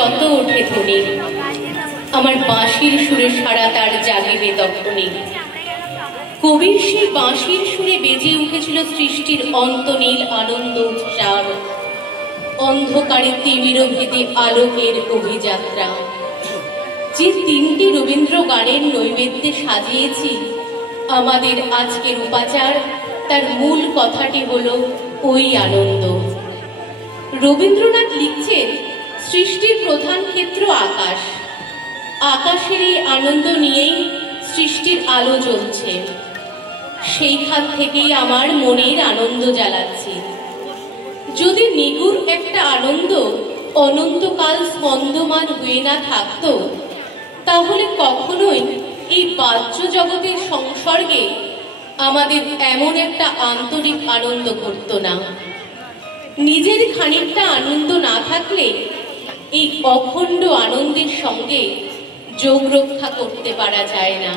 যত ওঠে ধ্বনি, আমার বাঁশির সুরে সারা তার জাগিবে তখনই। কবির সেই বাঁশির সুরে বেজে উঠেছিল সৃষ্টির অন্তনীল আনন্দ উৎসাহ, অন্ধকারে তিমিরভেদে আলোকের অভিযাত্রা। যে তিনটি রবীন্দ্র গানের নৈবেদ্যে সাজিয়েছি আমাদের আজকের উপাচার, তার মূল কথাটি হলো ওই আনন্দ। রবীন্দ্রনাথ লিখছেন, সৃষ্টির প্রধান ক্ষেত্র আকাশ, আকাশের এই আনন্দ নিয়েই সৃষ্টির আলো জ্বলছে। সেইখান থেকেই আমার মনের আনন্দ জ্বালাচ্ছি। যদি নিগুড় একটা আনন্দ অনন্তকাল স্পন্দমান হয়ে না থাকতো, তাহলে কখনোই এই বাহ্য জগতের সংসর্গে আমাদের এমন একটা আন্তরিক আনন্দ ঘটতো না। নিজের খানিকটা আনন্দ না থাকলে এই অখণ্ড আনন্দের সঙ্গে যোগ রক্ষা করতে পারা যায় না।